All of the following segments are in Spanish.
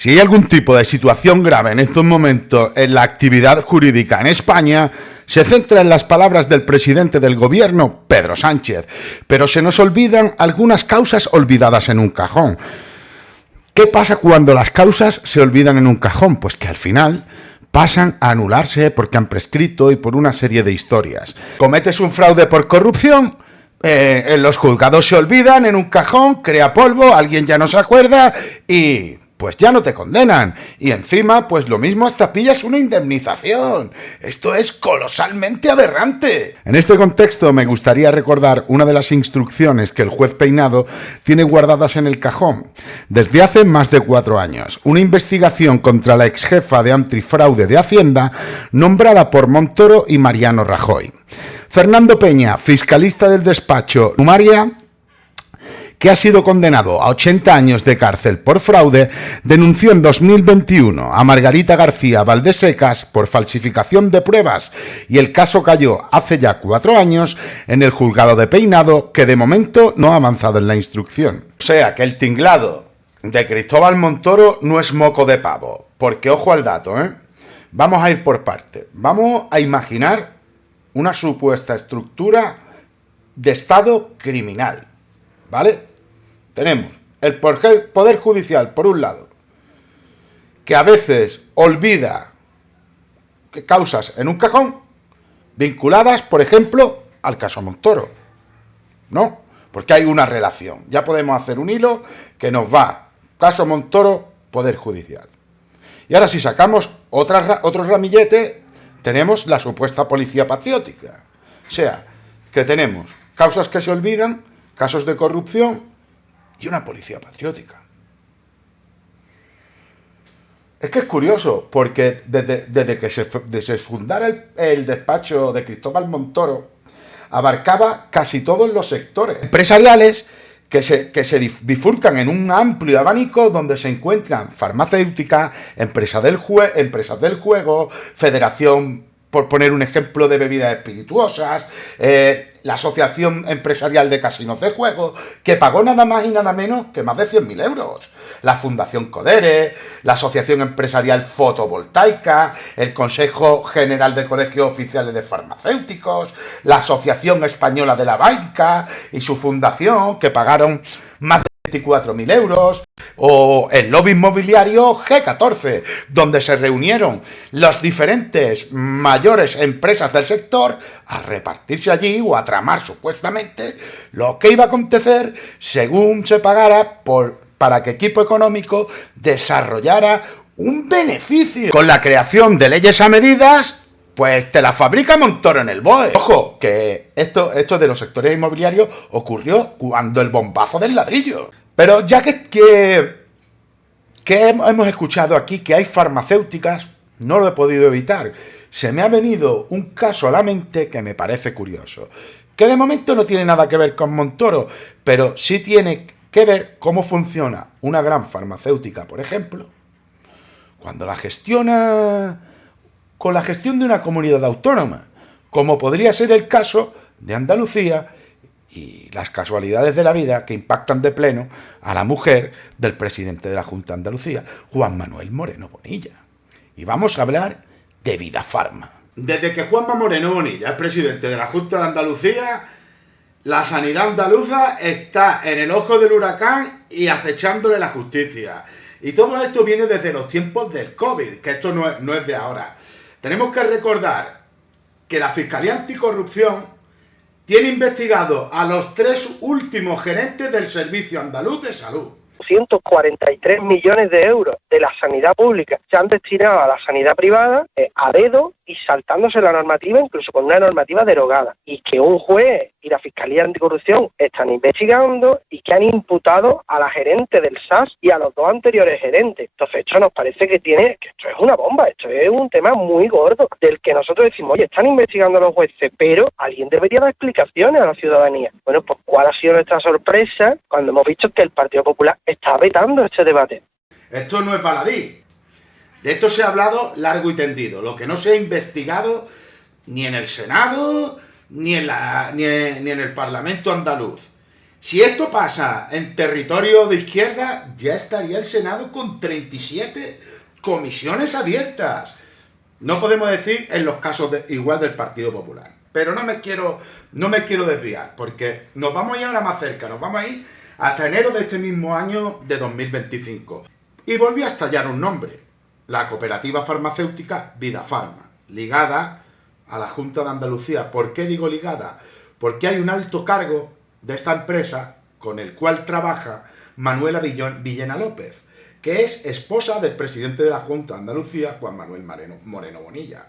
Si hay algún tipo de situación grave en estos momentos en la actividad jurídica en España, se centra en las palabras del presidente del gobierno, Pedro Sánchez, pero se nos olvidan algunas causas olvidadas en un cajón. ¿Qué pasa cuando las causas se olvidan en un cajón? Pues que al final pasan a anularse porque han prescrito y por una serie de historias. Cometes un fraude por corrupción, en los juzgados se olvidan en un cajón, crea polvo, alguien ya no se acuerda y pues ya no te condenan. Y encima, pues lo mismo hasta pillas una indemnización. Esto es colosalmente aberrante. En este contexto me gustaría recordar una de las instrucciones que el juez Peinado tiene guardadas en el cajón desde hace más de 4 años. Una investigación contra la exjefa de antifraude de Hacienda nombrada por Montoro y Mariano Rajoy. Fernando Peña, fiscalista del despacho Numaria, que ha sido condenado a 80 años de cárcel por fraude, denunció en 2021 a Margarita García Valdesecas por falsificación de pruebas y el caso cayó hace ya 4 años en el juzgado de Peinado, que de momento no ha avanzado en la instrucción. O sea que el tinglado de Cristóbal Montoro no es moco de pavo, porque ojo al dato, Vamos a ir por partes. Vamos a imaginar una supuesta estructura de Estado criminal, ¿vale? Tenemos el Poder Judicial, por un lado, que a veces olvida causas en un cajón vinculadas, por ejemplo, al caso Montoro, ¿no? Porque hay una relación. Ya podemos hacer un hilo que nos va caso Montoro, Poder Judicial. Y ahora si sacamos otro ramillete, tenemos la supuesta policía patriótica. O sea, que tenemos causas que se olvidan, casos de corrupción y una policía patriótica. Es que es curioso, porque desde que se fundara el despacho de Cristóbal Montoro, abarcaba casi todos los sectores empresariales que se bifurcan en un amplio abanico donde se encuentran farmacéutica, empresas del juego, federación, por poner un ejemplo, de bebidas espirituosas, la Asociación Empresarial de Casinos de Juego, que pagó nada más y nada menos que más de 100.000 euros. La Fundación Codere, la Asociación Empresarial Fotovoltaica, el Consejo General de Colegios Oficiales de Farmacéuticos, la Asociación Española de la Banca y su fundación, que pagaron más de 24.000 euros, o el lobby inmobiliario G14, donde se reunieron las diferentes mayores empresas del sector a repartirse allí o a tramar supuestamente lo que iba a acontecer según se pagara para que Equipo Económico desarrollara un beneficio. Con la creación de leyes a medidas, pues te la fabrica Montoro en el BOE. Ojo, que esto de los sectores inmobiliarios ocurrió cuando el bombazo del ladrillo. Pero ya que hemos escuchado aquí que hay farmacéuticas, no lo he podido evitar. Se me ha venido un caso a la mente que me parece curioso, que de momento no tiene nada que ver con Montoro, pero sí tiene que ver cómo funciona una gran farmacéutica, por ejemplo, cuando la gestiona con la gestión de una comunidad autónoma, como podría ser el caso de Andalucía, y las casualidades de la vida que impactan de pleno a la mujer del presidente de la Junta de Andalucía, Juan Manuel Moreno Bonilla. Y vamos a hablar de Vidafarma. Desde que Juanma Moreno Bonilla es presidente de la Junta de Andalucía, la sanidad andaluza está en el ojo del huracán y acechándole la justicia. Y todo esto viene desde los tiempos del COVID, que esto no es de ahora. Tenemos que recordar que la Fiscalía Anticorrupción tiene investigado a los 3 últimos gerentes del Servicio Andaluz de Salud. 143 millones de euros de la sanidad pública se han destinado a la sanidad privada a dedo y saltándose la normativa, incluso con una normativa derogada. Y que un juez y la Fiscalía Anticorrupción están investigando y que han imputado a la gerente del SAS y a los 2 anteriores gerentes. Entonces esto nos parece que esto es una bomba, esto es un tema muy gordo, del que nosotros decimos, oye, están investigando a los jueces, pero alguien debería dar explicaciones a la ciudadanía. Bueno, pues ¿cuál ha sido nuestra sorpresa cuando hemos visto que el Partido Popular está vetando este debate? Esto no es baladí. De esto se ha hablado largo y tendido. Lo que no se ha investigado ni en el Senado ni en el Parlamento andaluz. Si esto pasa en territorio de izquierda, ya estaría el Senado con 37 comisiones abiertas. No podemos decir en los casos igual del Partido Popular. Pero no me quiero desviar, porque nos vamos a ir ahora más cerca, nos vamos a ir hasta enero de este mismo año de 2025. Y volvió a estallar un nombre, la cooperativa farmacéutica Vidafarma, ligada a la Junta de Andalucía. ¿Por qué digo ligada? Porque hay un alto cargo de esta empresa con el cual trabaja Manuela Villena López, que es esposa del presidente de la Junta de Andalucía, Juan Manuel Moreno Bonilla.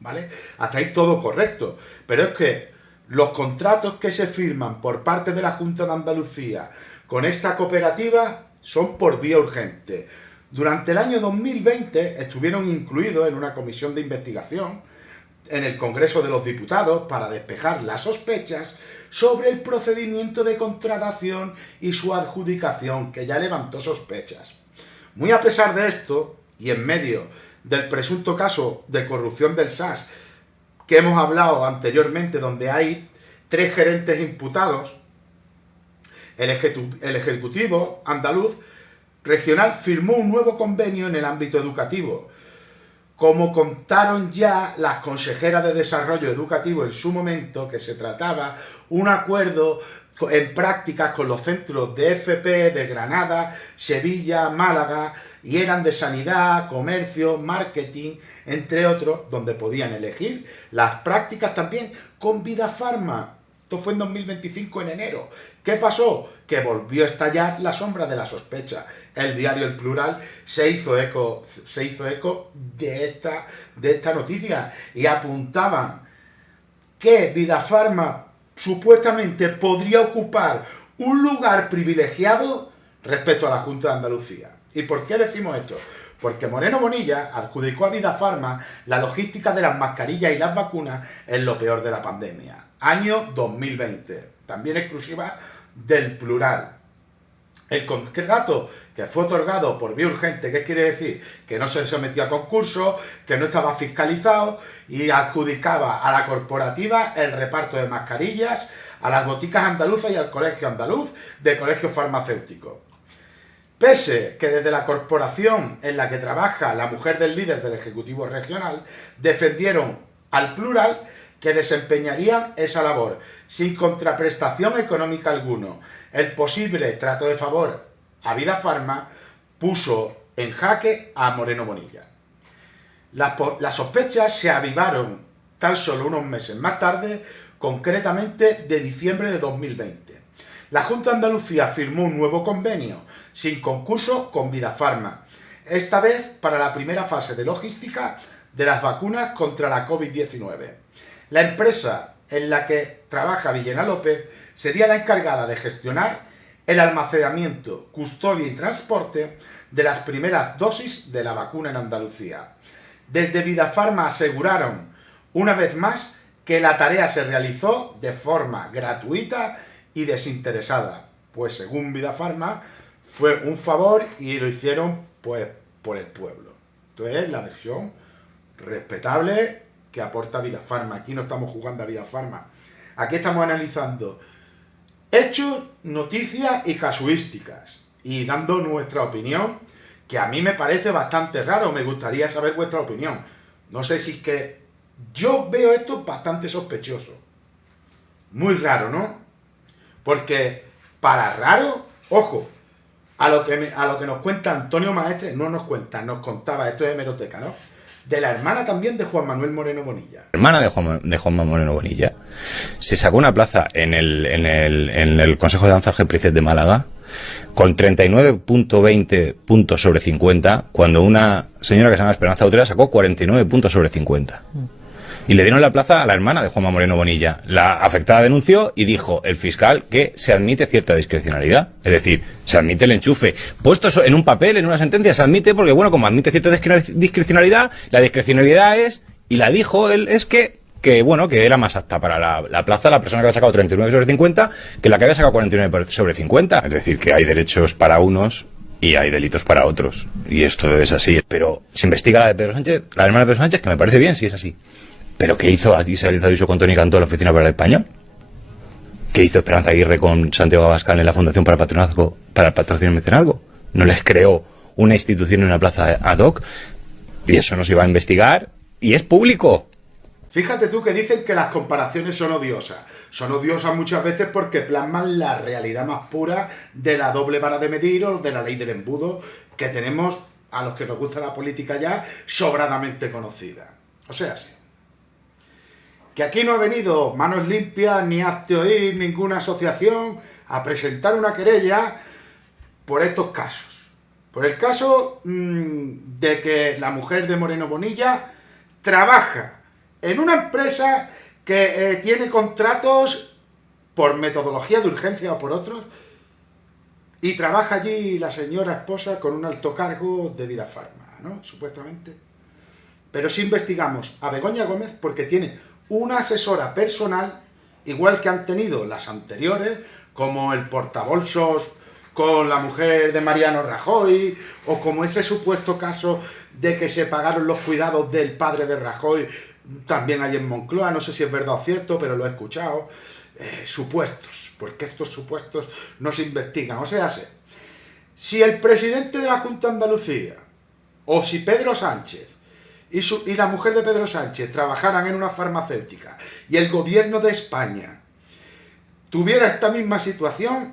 ¿Vale? Hasta ahí todo correcto. Pero es que los contratos que se firman por parte de la Junta de Andalucía con esta cooperativa son por vía urgente. Durante el año 2020 estuvieron incluidos en una comisión de investigación en el Congreso de los Diputados para despejar las sospechas sobre el procedimiento de contratación y su adjudicación, que ya levantó sospechas. Muy a pesar de esto, y en medio del presunto caso de corrupción del SAS que hemos hablado anteriormente, donde hay 3 gerentes imputados, el Ejecutivo andaluz regional firmó un nuevo convenio en el ámbito educativo. Como contaron ya las consejeras de Desarrollo Educativo en su momento, que se trataba un acuerdo en prácticas con los centros de FP de Granada, Sevilla, Málaga, y eran de sanidad, comercio, marketing, entre otros, donde podían elegir las prácticas también con Vidafarma. Esto fue en 2025, en enero. ¿Qué pasó? Que volvió a estallar la sombra de la sospecha. El diario El Plural se hizo eco de esta noticia y apuntaban que Vidafarma supuestamente podría ocupar un lugar privilegiado respecto a la Junta de Andalucía. ¿Y por qué decimos esto? Porque Moreno Bonilla adjudicó a Vidafarma la logística de las mascarillas y las vacunas en lo peor de la pandemia. Año 2020. También exclusiva del Plural. El contrato que fue otorgado por vía urgente, ¿qué quiere decir? Que no se sometió a concurso, que no estaba fiscalizado y adjudicaba a la corporativa el reparto de mascarillas a las boticas andaluzas y al colegio andaluz de colegios farmacéuticos. Pese que desde la corporación en la que trabaja la mujer del líder del Ejecutivo Regional, defendieron al Plural que desempeñarían esa labor sin contraprestación económica alguno. El posible trato de favor a Vidafarma puso en jaque a Moreno Bonilla. Las sospechas se avivaron tan solo unos meses más tarde, concretamente de diciembre de 2020. La Junta de Andalucía firmó un nuevo convenio sin concurso con Vidafarma, esta vez para la primera fase de logística de las vacunas contra la COVID-19. La empresa en la que trabaja Villena López sería la encargada de gestionar el almacenamiento, custodia y transporte de las primeras dosis de la vacuna en Andalucía. Desde Vidafarma aseguraron, una vez más, que la tarea se realizó de forma gratuita y desinteresada, pues según Vidafarma fue un favor y lo hicieron pues por el pueblo. Entonces, la versión respetable que aporta Vidafarma. Aquí no estamos jugando a Vidafarma. Aquí estamos analizando hechos, noticias y casuísticas y dando nuestra opinión, que a mí me parece bastante raro. Me gustaría saber vuestra opinión. No sé si es que yo veo esto bastante sospechoso. Muy raro, ¿no? Porque para raro, ojo, a lo que nos cuenta Antonio Maestre, no nos cuenta, nos contaba, esto es hemeroteca, ¿no? De la hermana también de Juan Manuel Moreno Bonilla. Hermana de Juan Manuel Moreno Bonilla. Se sacó una plaza en el Consejo de Danza Algeprícez de Málaga con 39.20 puntos sobre 50, cuando una señora que se llama Esperanza Utrera sacó 49 puntos sobre 50. Y le dieron la plaza a la hermana de Juanma Moreno Bonilla. La afectada denunció y dijo el fiscal que se admite cierta discrecionalidad. Es decir, se admite el enchufe. Puesto en un papel, en una sentencia, se admite porque, bueno, como admite cierta discrecionalidad, la discrecionalidad es, y la dijo él, es que bueno, que era más apta para la plaza la persona que había sacado 39 sobre 50 que la que había sacado 49 sobre 50. Es decir, que hay derechos para unos y hay delitos para otros. Y esto es así. Pero se investiga la de Pedro Sánchez, la hermana de Pedro Sánchez, que me parece bien si es así. ¿Pero qué hizo Isabel Ayuso con Toni Cantó en la Oficina para el Español? ¿Qué hizo Esperanza Aguirre con Santiago Abascal en la Fundación para el Patrocinio y Mecenazgo? ¿No les creó una institución en una plaza ad hoc? Y eso no se iba a investigar y es público. Fíjate tú que dicen que las comparaciones son odiosas. Son odiosas muchas veces porque plasman la realidad más pura de la doble vara de medir o de la ley del embudo que tenemos, a los que nos gusta la política ya, sobradamente conocida. O sea, sí. Que aquí no ha venido Manos Limpias ni Hazte Oír ninguna asociación a presentar una querella por estos casos. Por el caso de que la mujer de Moreno Bonilla trabaja en una empresa que tiene contratos por metodología de urgencia o por otros, y trabaja allí la señora esposa con un alto cargo de Vidafarma, ¿no? Supuestamente. Pero si investigamos a Begoña Gómez porque tiene una asesora personal, igual que han tenido las anteriores, como el portabolsos con la mujer de Mariano Rajoy, o como ese supuesto caso de que se pagaron los cuidados del padre de Rajoy, también hay en Moncloa, no sé si es verdad o cierto, pero lo he escuchado. Supuestos, porque estos supuestos no se investigan. O sea, si el presidente de la Junta de Andalucía, o si Pedro Sánchez y la mujer de Pedro Sánchez trabajaran en una farmacéutica y el gobierno de España tuviera esta misma situación,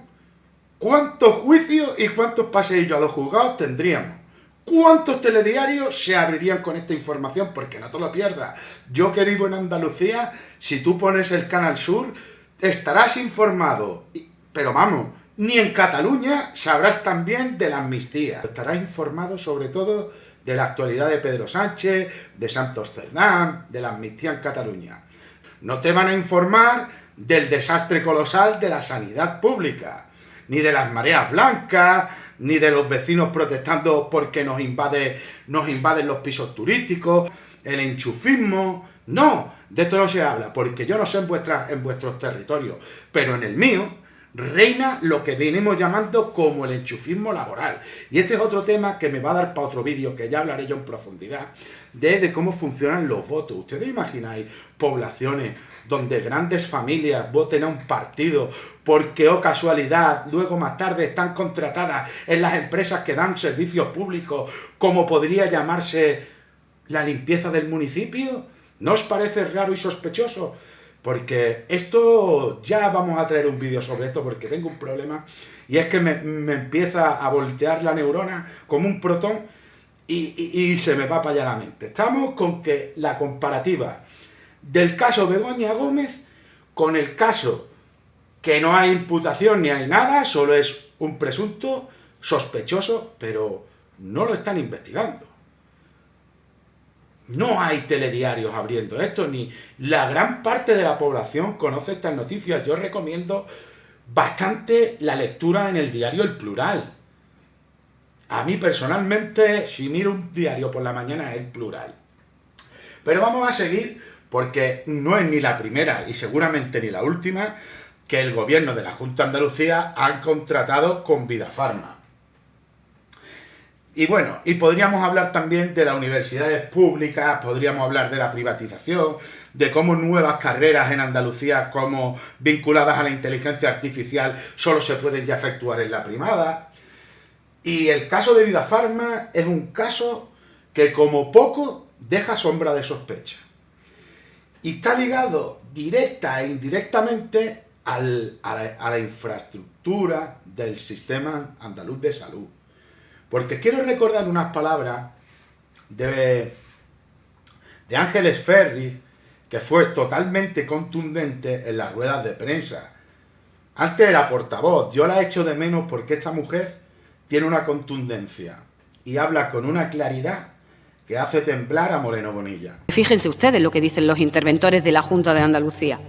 ¿cuántos juicios y cuántos paseillos a los juzgados tendríamos? ¿Cuántos telediarios se abrirían con esta información? Porque no te lo pierdas. Yo que vivo en Andalucía, si tú pones el Canal Sur, estarás informado. Pero vamos, ni en Cataluña sabrás también de la amnistía. Estarás informado sobre todo de la actualidad de Pedro Sánchez, de Santos Cerdán, de la amnistía en Cataluña. No te van a informar del desastre colosal de la sanidad pública, ni de las mareas blancas, ni de los vecinos protestando porque nos invaden los pisos turísticos, el enchufismo. No, de esto no se habla, porque yo no sé en vuestros territorios, pero en el mío reina lo que venimos llamando como el enchufismo laboral. Y este es otro tema que me va a dar para otro vídeo, que ya hablaré yo en profundidad, de cómo funcionan los votos. ¿Ustedes imagináis poblaciones donde grandes familias voten a un partido porque, oh casualidad, luego más tarde están contratadas en las empresas que dan servicios públicos, como podría llamarse la limpieza del municipio? ¿No os parece raro y sospechoso? Porque esto, ya vamos a traer un vídeo sobre esto, porque tengo un problema, y es que me empieza a voltear la neurona como un protón y se me va para allá la mente. Estamos con que la comparativa del caso Begoña Gómez con el caso que no hay imputación ni hay nada, solo es un presunto sospechoso, pero no lo están investigando. No hay telediarios abriendo esto, ni la gran parte de la población conoce estas noticias. Yo recomiendo bastante la lectura en el diario El Plural. A mí personalmente, si miro un diario por la mañana, es El Plural. Pero vamos a seguir, porque no es ni la primera y seguramente ni la última que el gobierno de la Junta de Andalucía ha contratado con Vidafarma. Y bueno, y podríamos hablar también de las universidades públicas, podríamos hablar de la privatización, de cómo nuevas carreras en Andalucía, como vinculadas a la inteligencia artificial, solo se pueden ya efectuar en la privada. Y el caso de Vidafarma es un caso que como poco deja sombra de sospecha. Y está ligado directa e indirectamente a la infraestructura del sistema andaluz de salud. Porque quiero recordar unas palabras de Ángeles Ferriz, que fue totalmente contundente en las ruedas de prensa. Antes era portavoz, yo la echo de menos porque esta mujer tiene una contundencia y habla con una claridad que hace temblar a Moreno Bonilla. Fíjense ustedes lo que dicen los interventores de la Junta de Andalucía.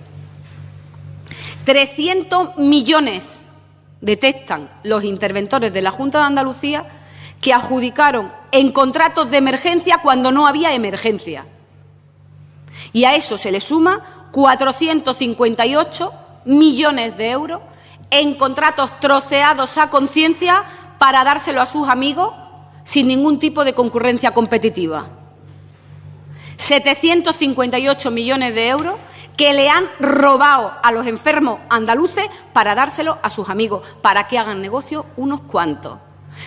300 millones detectan los interventores de la Junta de Andalucía que adjudicaron en contratos de emergencia cuando no había emergencia. Y a eso se le suma 458 millones de euros en contratos troceados a conciencia para dárselo a sus amigos sin ningún tipo de concurrencia competitiva. 758 millones de euros que le han robado a los enfermos andaluces para dárselo a sus amigos, para que hagan negocio unos cuantos.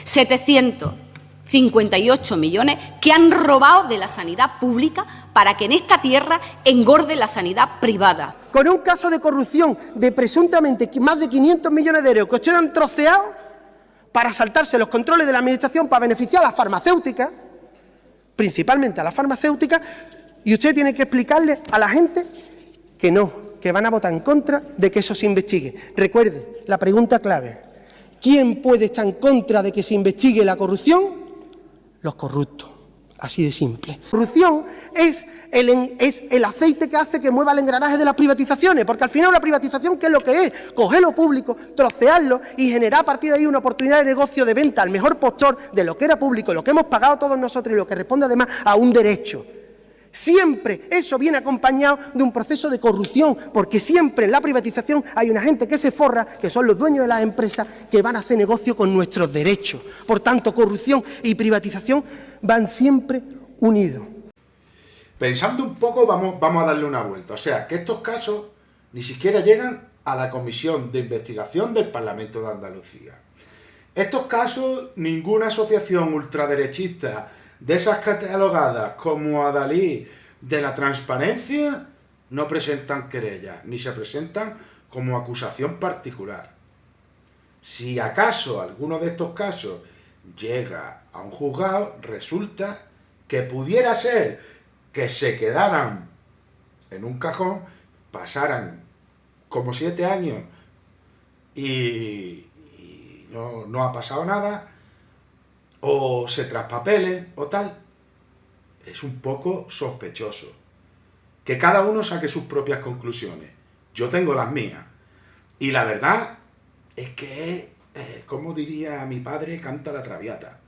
758 millones que han robado de la sanidad pública para que en esta tierra engorde la sanidad privada. Con un caso de corrupción de presuntamente más de 500 millones de euros que ustedes han troceado para saltarse los controles de la Administración para beneficiar a las farmacéuticas, principalmente a las farmacéuticas, y usted tiene que explicarle a la gente que no, que van a votar en contra de que eso se investigue. Recuerde, la pregunta clave: ¿quién puede estar en contra de que se investigue la corrupción? Los corruptos, así de simple. Corrupción es el aceite que hace que mueva el engranaje de las privatizaciones, porque al final una privatización, ¿qué es lo que es? Coger lo público, trocearlo y generar a partir de ahí una oportunidad de negocio de venta al mejor postor de lo que era público, lo que hemos pagado todos nosotros y lo que responde además a un derecho. Siempre eso viene acompañado de un proceso de corrupción, porque siempre en la privatización hay una gente que se forra, que son los dueños de las empresas, que van a hacer negocio con nuestros derechos. Por tanto, corrupción y privatización van siempre unidos. Pensando un poco, vamos a darle una vuelta. O sea, que estos casos ni siquiera llegan a la Comisión de Investigación del Parlamento de Andalucía. Estos casos, ninguna asociación ultraderechista de esas catalogadas como Adalí de la transparencia no presentan querella, ni se presentan como acusación particular. Si acaso alguno de estos casos llega a un juzgado, resulta que pudiera ser que se quedaran en un cajón, pasaran como 7 años y no ha pasado nada, o se traspapelen o tal. Es un poco sospechoso. Que cada uno saque sus propias conclusiones. Yo tengo las mías. Y la verdad es que, como diría mi padre, canta la traviata.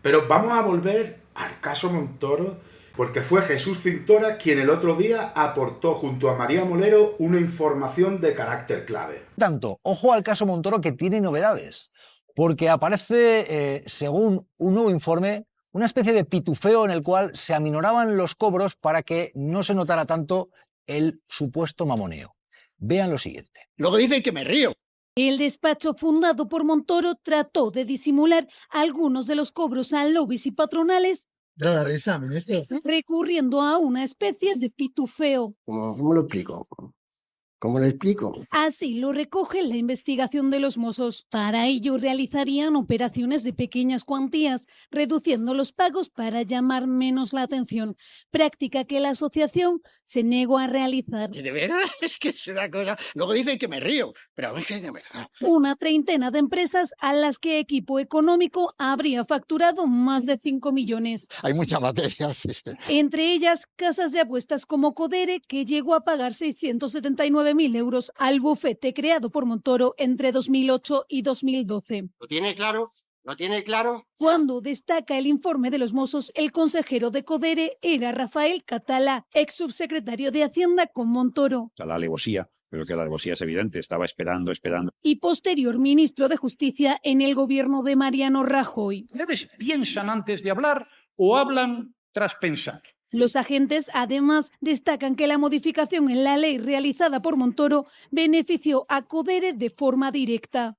Pero vamos a volver al caso Montoro, porque fue Jesús Cintora quien el otro día aportó junto a María Molero una información de carácter clave. Tanto, ojo al caso Montoro, que tiene novedades, porque aparece, según un nuevo informe, una especie de pitufeo en el cual se aminoraban los cobros para que no se notara tanto el supuesto mamoneo. Vean lo siguiente. Luego dicen que me río. El despacho fundado por Montoro trató de disimular algunos de los cobros a lobbies y patronales, recurriendo a una especie de pitufeo. ¿Cómo lo explico? ¿Cómo lo explico? Así lo recoge la investigación de los Mossos. Para ello realizarían operaciones de pequeñas cuantías, reduciendo los pagos para llamar menos la atención, práctica que la asociación se negó a realizar. ¿De veras? Es que es una cosa... Luego dicen que me río, pero es que de verdad. Una treintena de empresas a las que Equipo Económico habría facturado más de 5 millones. Hay mucha materia, sí. Entre ellas, casas de apuestas como Codere, que llegó a pagar 679.000 euros al bufete creado por Montoro entre 2008 y 2012. ¿Lo tiene claro? ¿Lo tiene claro? Cuando destaca el informe de los Mossos, el consejero de Codere era Rafael Catalá, ex subsecretario de Hacienda con Montoro. La alevosía, pero que la alevosía es evidente, estaba esperando. Y posterior ministro de Justicia en el gobierno de Mariano Rajoy. ¿Ustedes piensan antes de hablar o hablan tras pensar? Los agentes, además, destacan que la modificación en la ley realizada por Montoro benefició a Codere de forma directa.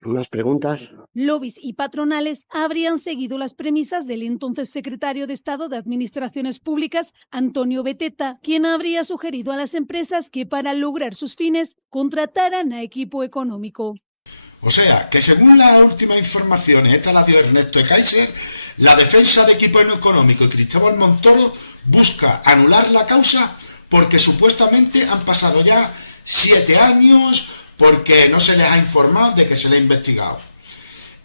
¿Más preguntas? Lobbies y patronales habrían seguido las premisas del entonces secretario de Estado de Administraciones Públicas, Antonio Beteta, quien habría sugerido a las empresas que para lograr sus fines contrataran a Equipo Económico. O sea, que según la última información, esta la dio Ernesto de Kaiser, la defensa de Equipo Económico y Cristóbal Montoro busca anular la causa porque supuestamente han pasado ya 7 años porque no se les ha informado de que se les ha investigado.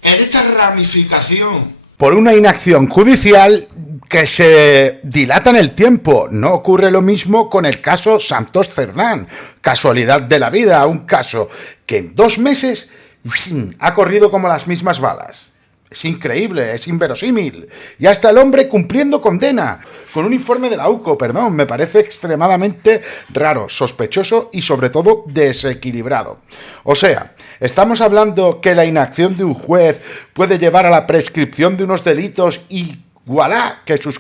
En esta ramificación por una inacción judicial que se dilata en el tiempo. No ocurre lo mismo con el caso Santos Cerdán. Casualidad de la vida, un caso que en 2 meses ha corrido como las mismas balas. Es increíble, es inverosímil. Ya está el hombre cumpliendo condena. Con un informe de la UCO, me parece extremadamente raro, sospechoso y sobre todo desequilibrado. O sea, estamos hablando que la inacción de un juez puede llevar a la prescripción de unos delitos y ¡voilá! Que sus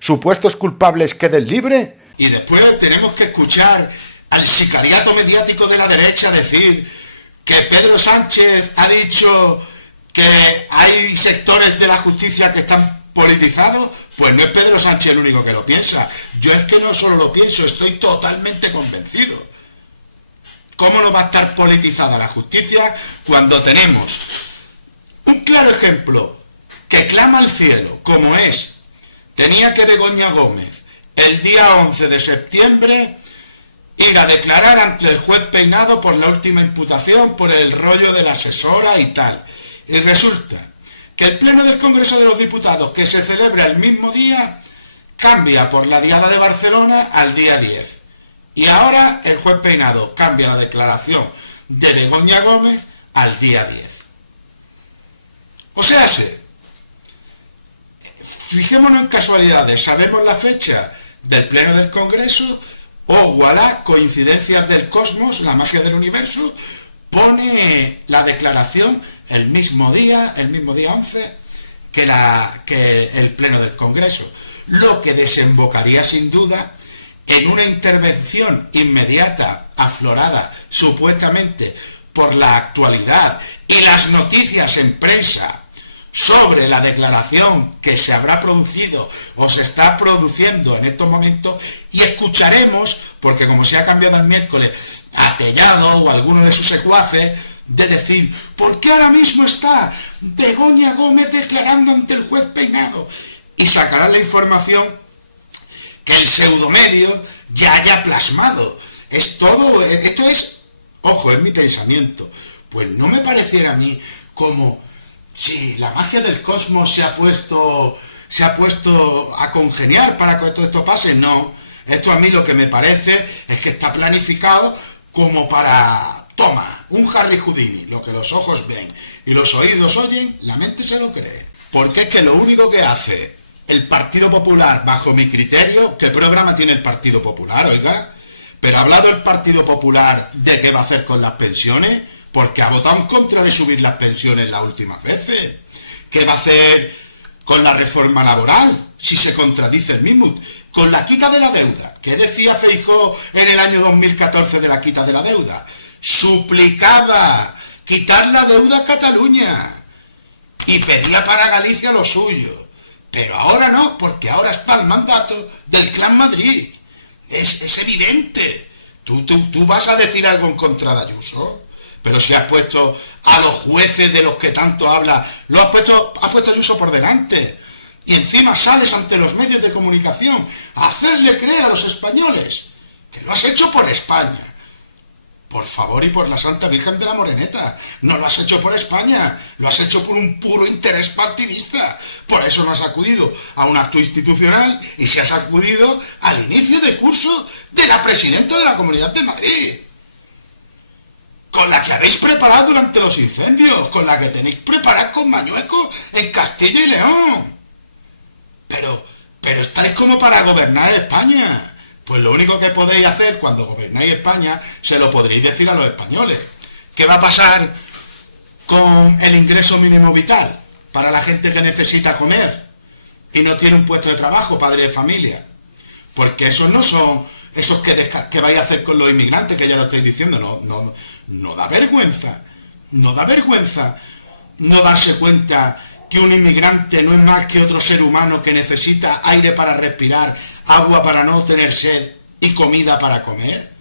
supuestos culpables queden libres. Y después tenemos que escuchar al sicariato mediático de la derecha decir que Pedro Sánchez ha dicho que hay sectores de la justicia que están politizados. Pues no es Pedro Sánchez el único que lo piensa. Yo es que no solo lo pienso, estoy totalmente convencido. ¿Cómo no va a estar politizada la justicia cuando tenemos un claro ejemplo que clama al cielo, como es, tenía que Begoña Gómez el día 11 de septiembre ir a declarar ante el juez Peinado por la última imputación, por el rollo de la asesora y tal? Y resulta que el Pleno del Congreso de los Diputados, que se celebra el mismo día, cambia por la Diada de Barcelona al día 10. Y ahora el juez Peinado cambia la declaración de Begoña Gómez al día 10. O sea, fijémonos en casualidades, sabemos la fecha del Pleno del Congreso, voilà, coincidencias del cosmos, la magia del universo, pone la declaración el mismo día 11 que el Pleno del Congreso, lo que desembocaría sin duda en una intervención inmediata, aflorada supuestamente por la actualidad y las noticias en prensa sobre la declaración que se habrá producido o se está produciendo en estos momentos, y escucharemos, porque como se ha cambiado el miércoles, a Tellado o alguno de sus secuaces, de decir, ¿por qué ahora mismo está Begoña Gómez declarando ante el juez Peinado? Y sacarán la información que el pseudomedio ya haya plasmado. Es todo, esto es, ojo, es mi pensamiento, pues no me pareciera a mí como si la magia del cosmos se ha puesto a congeniar para que todo esto pase. No, esto a mí lo que me parece es que está planificado como para, toma, un Harry Houdini, lo que los ojos ven y los oídos oyen, la mente se lo cree. Porque es que lo único que hace el Partido Popular, bajo mi criterio, ¿qué programa tiene el Partido Popular, oiga? Pero ha hablado el Partido Popular de qué va a hacer con las pensiones, porque ha votado en contra de subir las pensiones las últimas veces. ¿Qué va a hacer con la reforma laboral, si se contradice el mismo? Con la quita de la deuda. ¿Qué decía Feijóo en el año 2014 de la quita de la deuda? Suplicaba quitar la deuda a Cataluña y pedía para Galicia lo suyo. Pero ahora no, porque ahora está el mandato del Clan Madrid. Es evidente. ¿Tú vas a decir algo en contra de Ayuso? Pero si has puesto a los jueces de los que tanto habla, has puesto a Ayuso por delante. Y encima sales ante los medios de comunicación a hacerle creer a los españoles que lo has hecho por España. Por favor y por la Santa Virgen de la Moreneta, no lo has hecho por España, lo has hecho por un puro interés partidista. Por eso no has acudido a un acto institucional y se has acudido al inicio de curso de la presidenta de la Comunidad de Madrid, con la que habéis preparado durante los incendios, con la que tenéis preparado con Mañueco en Castilla y León. Pero estáis como para gobernar España. Pues lo único que podéis hacer cuando gobernáis España, se lo podréis decir a los españoles. ¿Qué va a pasar con el ingreso mínimo vital para la gente que necesita comer y no tiene un puesto de trabajo, padre de familia? Porque esos no son esos que vais a hacer con los inmigrantes, que ya lo estáis diciendo. No da vergüenza. No da vergüenza no darse cuenta que un inmigrante no es más que otro ser humano que necesita aire para respirar, agua para no tener sed y comida para comer.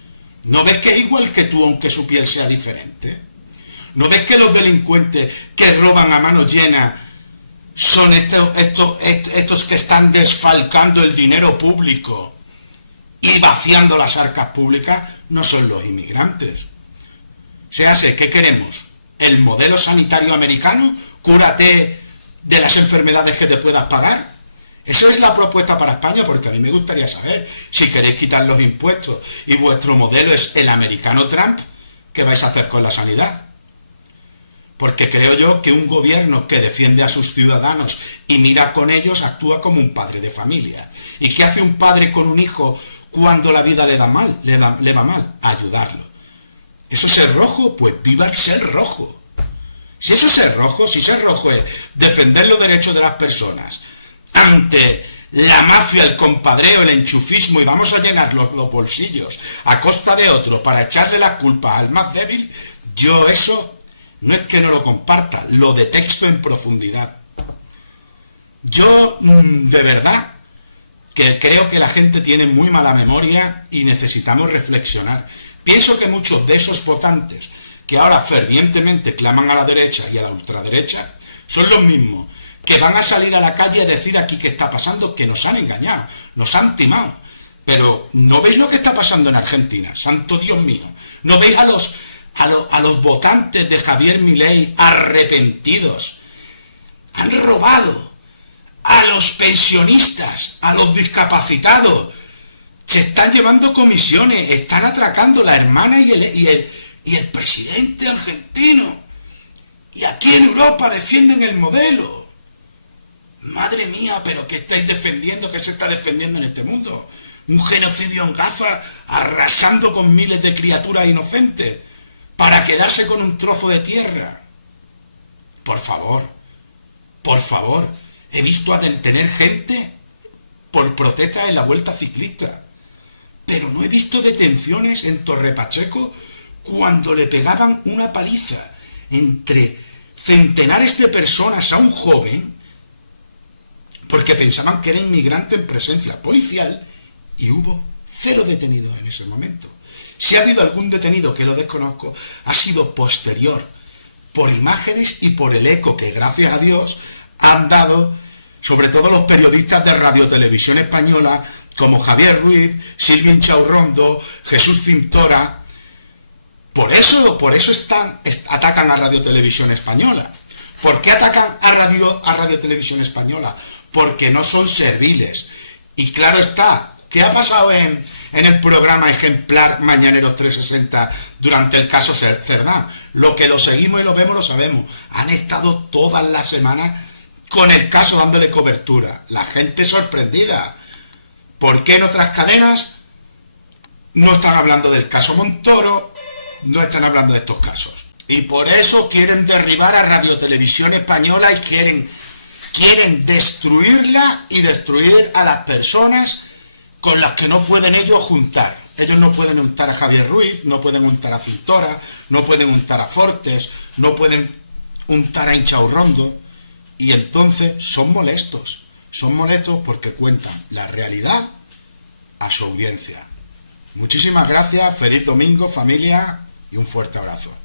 ¿No ves que es igual que tú, aunque su piel sea diferente? ¿No ves que los delincuentes que roban a mano llena son estos que están desfalcando el dinero público y vaciando las arcas públicas? No son los inmigrantes. ¿Qué queremos? ¿El modelo sanitario americano? ¿Cúrate de las enfermedades que te puedas pagar? Esa es la propuesta para España, porque a mí me gustaría saber si queréis quitar los impuestos y vuestro modelo es el americano Trump, ¿qué vais a hacer con la sanidad? Porque creo yo que un gobierno que defiende a sus ciudadanos y mira con ellos actúa como un padre de familia. ¿Y qué hace un padre con un hijo cuando la vida le va mal? Ayudarlo. ¿Eso es ser rojo? Pues viva el ser rojo. Si eso es ser rojo, si ser rojo es defender los derechos de las personas ante la mafia, el compadreo, el enchufismo y vamos a llenar los bolsillos a costa de otro para echarle la culpa al más débil, yo eso no es que no lo comparta, lo detesto en profundidad. Yo, de verdad, que creo que la gente tiene muy mala memoria y necesitamos reflexionar. Pienso que muchos de esos votantes que ahora fervientemente claman a la derecha y a la ultraderecha son los mismos que van a salir a la calle a decir aquí qué está pasando, que nos han engañado, nos han timado. Pero ¿no veis lo que está pasando en Argentina? Santo Dios mío. ¿No veis a los votantes de Javier Milei arrepentidos? Han robado a los pensionistas, a los discapacitados. Se están llevando comisiones, están atracando la hermana y el presidente argentino. Y aquí en Europa defienden el modelo. Madre mía, pero ¿qué estáis defendiendo? ¿Qué se está defendiendo en este mundo? Un genocidio en Gaza arrasando con miles de criaturas inocentes para quedarse con un trozo de tierra. Por favor, he visto a detener gente por protestas en la Vuelta Ciclista, pero no he visto detenciones en Torre Pacheco cuando le pegaban una paliza entre centenares de personas a un joven porque pensaban que era inmigrante en presencia policial y hubo 0 detenidos en ese momento. Si ha habido algún detenido, que lo desconozco, ha sido posterior, por imágenes y por el eco que, gracias a Dios, han dado, sobre todo los periodistas de Radio Televisión Española, como Javier Ruiz, Silvia Inchaurrondo, Jesús Cintora. Por eso atacan a Radio Televisión Española. ¿Por qué atacan a Radio Televisión Española? Porque no son serviles. Y claro está, ¿qué ha pasado en el programa ejemplar Mañaneros 360 durante el caso Cerdán? Lo que lo seguimos y lo vemos, lo sabemos. Han estado todas las semanas con el caso dándole cobertura. La gente sorprendida. ¿Por qué en otras cadenas no están hablando del caso Montoro? No están hablando de estos casos. Y por eso quieren derribar a Radio Televisión Española y quieren destruirla y destruir a las personas con las que no pueden ellos juntar. Ellos no pueden untar a Javier Ruiz, no pueden untar a Cintora, no pueden untar a Fortes, no pueden untar a Inchaurrondo. Y entonces son molestos porque cuentan la realidad a su audiencia. Muchísimas gracias, feliz domingo, familia, y un fuerte abrazo.